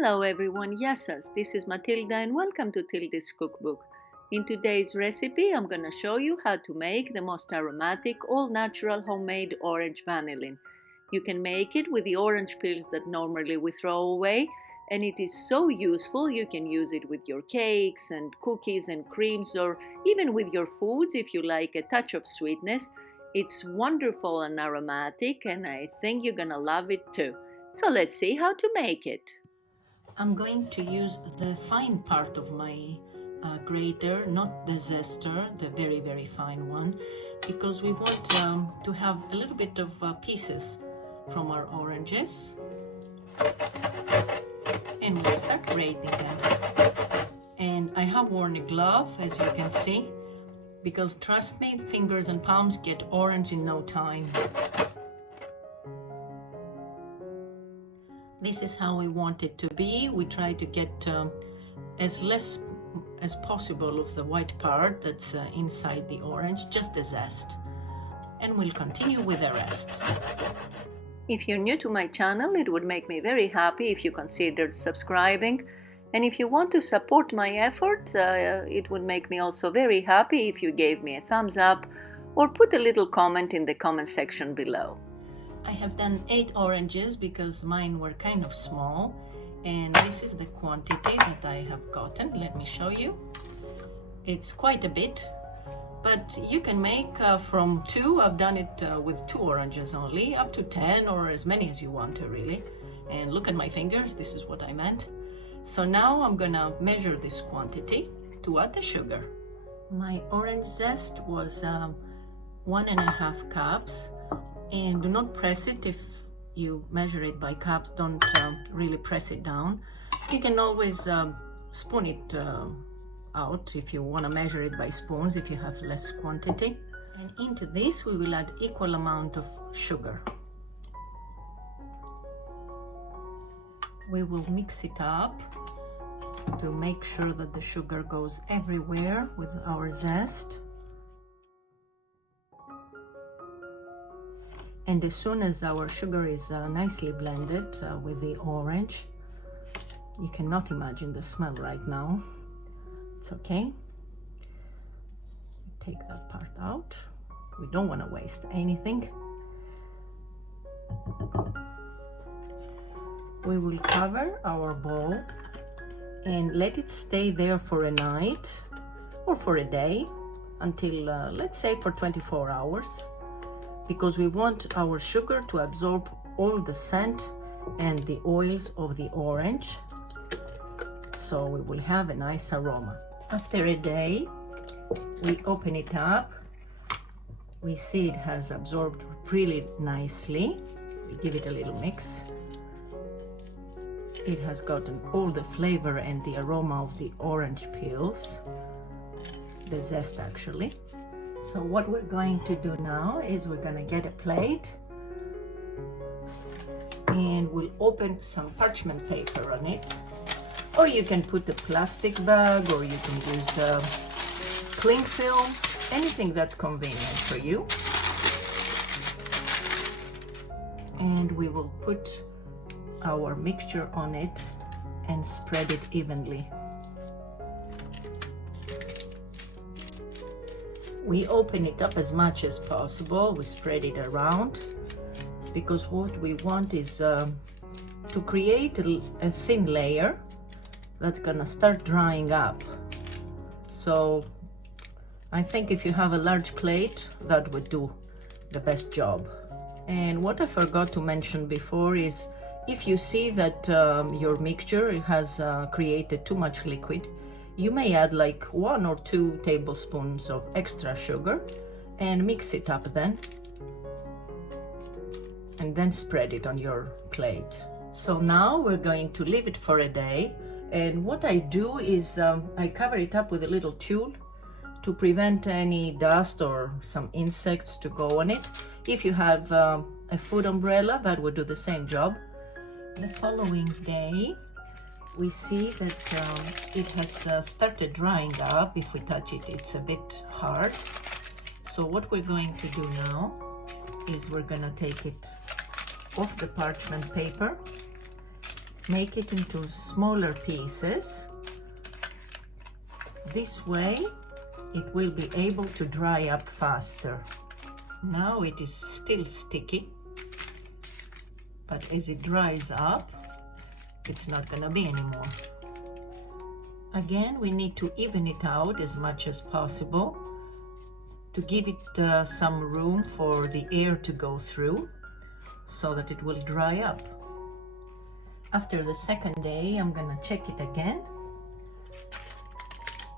Hello everyone, Yassas. This is Matilda and welcome to Tilda's Cookbook. In today's recipe, I'm going to show you how to make the most aromatic, all-natural homemade orange vanillin. You can make it with the orange peels that normally we throw away, and it is so useful. You can use it with your cakes and cookies and creams, or even with your foods if you like a touch of sweetness. It's wonderful and aromatic, and I think you're going to love it too. So let's see how to make it. I'm going to use the fine part of my grater, not the zester, the very, very fine one, because we want to have a little bit of pieces from our oranges. And we'll start grating them. And I have worn a glove, as you can see, because trust me, fingers and palms get orange in no time. This is how we want it to be. We try to get as less as possible of the white part that's inside the orange, just the zest. And we'll continue with the rest. If you're new to my channel, it would make me very happy if you considered subscribing. And if you want to support my efforts, it would make me also very happy if you gave me a thumbs up or put a little comment in the comment section below. I have done 8 oranges because mine were kind of small, and this is the quantity that I have gotten. Let me show you. It's quite a bit, but you can make from 2, I've done it with 2 oranges only, up to 10 or as many as you want to really. And look at my fingers, this is what I meant. So now I'm gonna measure this quantity to add the sugar. My orange zest was 1.5 cups. And do not press it. If you measure it by cups, don't really press it down. You can always spoon it out if you want to measure it by spoons, if you have less quantity. And into this we will add equal amount of sugar. We will mix it up to make sure that the sugar goes everywhere with our zest. And as soon as our sugar is nicely blended with the orange, you cannot imagine the smell right now. It's okay. Take that part out. We don't want to waste anything. We will cover our bowl and let it stay there for a night or for a day until, let's say, for 24 hours. Because we want our sugar to absorb all the scent and the oils of the orange, so we will have a nice aroma. After a day, we open it up. We see it has absorbed really nicely. We give it a little mix. It has gotten all the flavor and the aroma of the orange peels, the zest actually. So what we're going to do now is we're going to get a plate and we'll open some parchment paper on it, or you can put a plastic bag, or you can use the cling film, anything that's convenient for you. And we will put our mixture on it and spread it evenly. We open it up as much as possible. We spread it around because what we want is to create a thin layer that's gonna start drying up. So I think if you have a large plate, that would do the best job. And what I forgot to mention before is if you see that your mixture has created too much liquid, you may add like 1 or 2 tablespoons of extra sugar and mix it up then. And then spread it on your plate. So now we're going to leave it for a day. And what I do is I cover it up with a little tulle to prevent any dust or some insects to go on it. If you have a food umbrella, that would do the same job. The following day, we see that it has started drying up. If we touch it, it's a bit hard. So what we're going to do now is we're going to take it off the parchment paper make it into smaller pieces. This way it will be able to dry up faster. Now it is still sticky, but as it dries up, it's not gonna be anymore. Again, we need to even it out as much as possible to give it some room for the air to go through so that it will dry up. After the second day, I'm gonna check it again.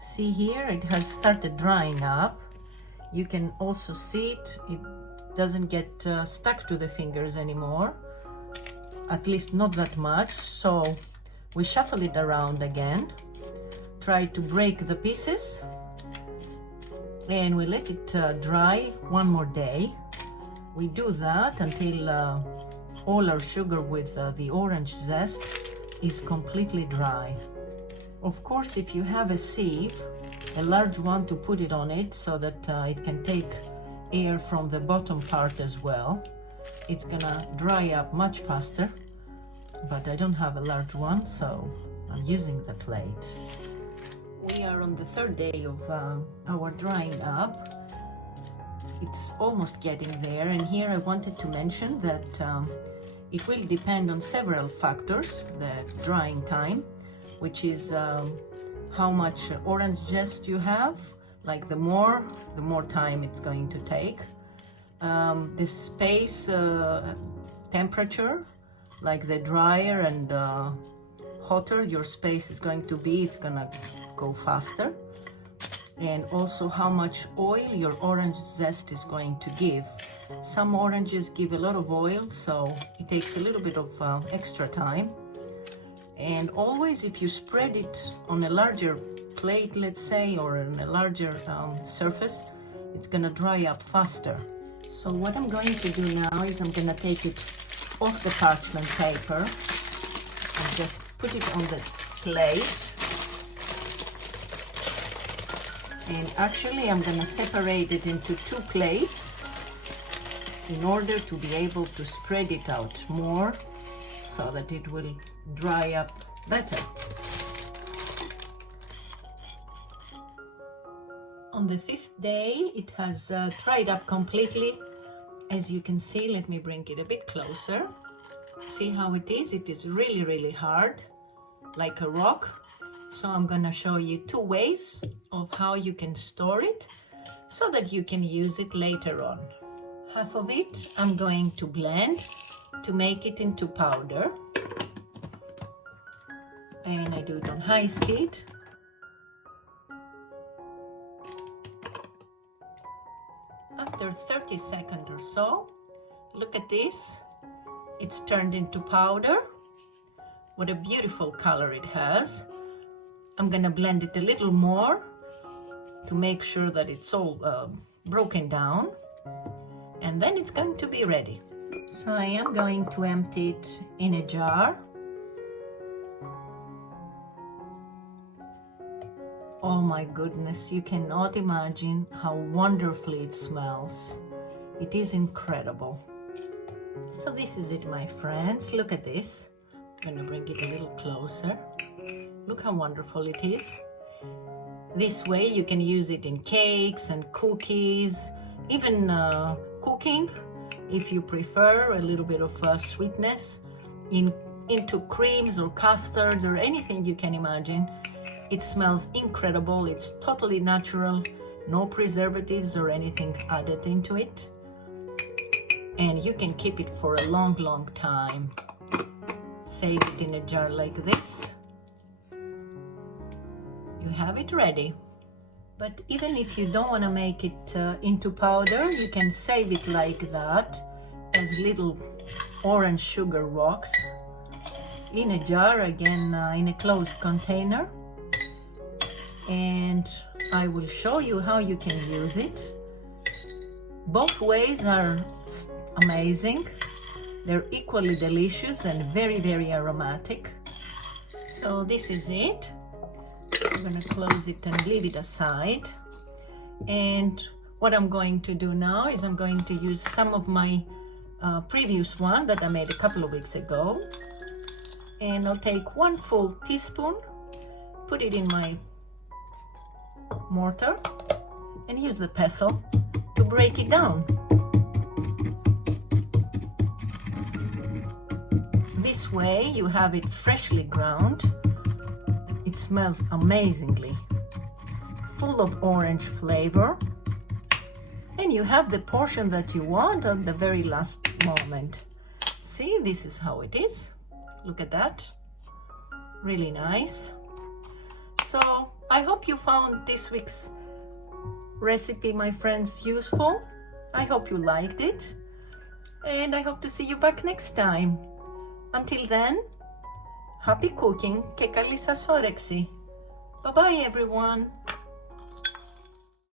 See here, it has started drying up. You can also see it doesn't get stuck to the fingers anymore, at least not that much. So we shuffle it around again, try to break the pieces, and we let it dry one more day. We do that until all our sugar with the orange zest is completely dry. Of course, if you have a sieve, a large one, to put it on it so that it can take air from the bottom part as well, it's gonna dry up much faster. But I don't have a large one, so I'm using the plate. We are on the third day of our drying up. It's almost getting there, and here I wanted to mention that it will depend on several factors, the drying time, which is how much orange zest you have. Like the more time it's going to take. The space temperature, like the drier and hotter your space is going to be, it's gonna go faster. And also how much oil your orange zest is going to give. Some oranges give a lot of oil, so it takes a little bit of extra time. And always, if you spread it on a larger plate, let's say, or on a larger surface, it's gonna dry up faster. So what I'm going to do now is I'm gonna take it off the parchment paper and just put it on the plate. And actually I'm gonna separate it into two plates in order to be able to spread it out more so that it will dry up better. On the fifth day, it has dried up completely. As you can see, let me bring it a bit closer. See how it is? It is really, really hard, like a rock. So I'm gonna show you two ways of how you can store it so that you can use it later on. Half of it I'm going to blend to make it into powder. And I do it on high speed. After 30 seconds or so, look at this. It's turned into powder. What a beautiful color it has. I'm gonna blend it a little more to make sure that it's all broken down. And then it's going to be ready. So I am going to empty it in a jar. Oh my goodness, you cannot imagine how wonderfully it smells. It is incredible. So this is it, my friends. Look at this. I'm gonna bring it a little closer. Look how wonderful it is. This way you can use it in cakes and cookies, even cooking, if you prefer a little bit of sweetness, into creams or custards or anything you can imagine. It smells incredible. It's totally natural, no preservatives or anything added into it. And you can keep it for a long, long time. Save it in a jar like this. You have it ready. But even if you don't want to make it into powder, you can save it like that as little orange sugar rocks in a jar, again in a closed container. And I will show you how you can use it. Both ways are amazing. They're equally delicious and very, very aromatic. So this is it. I'm gonna close it and leave it aside. And what I'm going to do now is I'm going to use some of my previous one that I made a couple of weeks ago. And I'll take 1 full teaspoon, put it in my mortar and use the pestle to break it down. This way you have it freshly ground. It smells amazingly, full of orange flavor, and you have the portion that you want at the very last moment. See, this is how it is. Look at that, really nice. So I hope you found this week's recipe, my friends, useful. I hope you liked it, and I hope to see you back next time. Until then, happy cooking και καλή σας όρεξη. Bye bye everyone.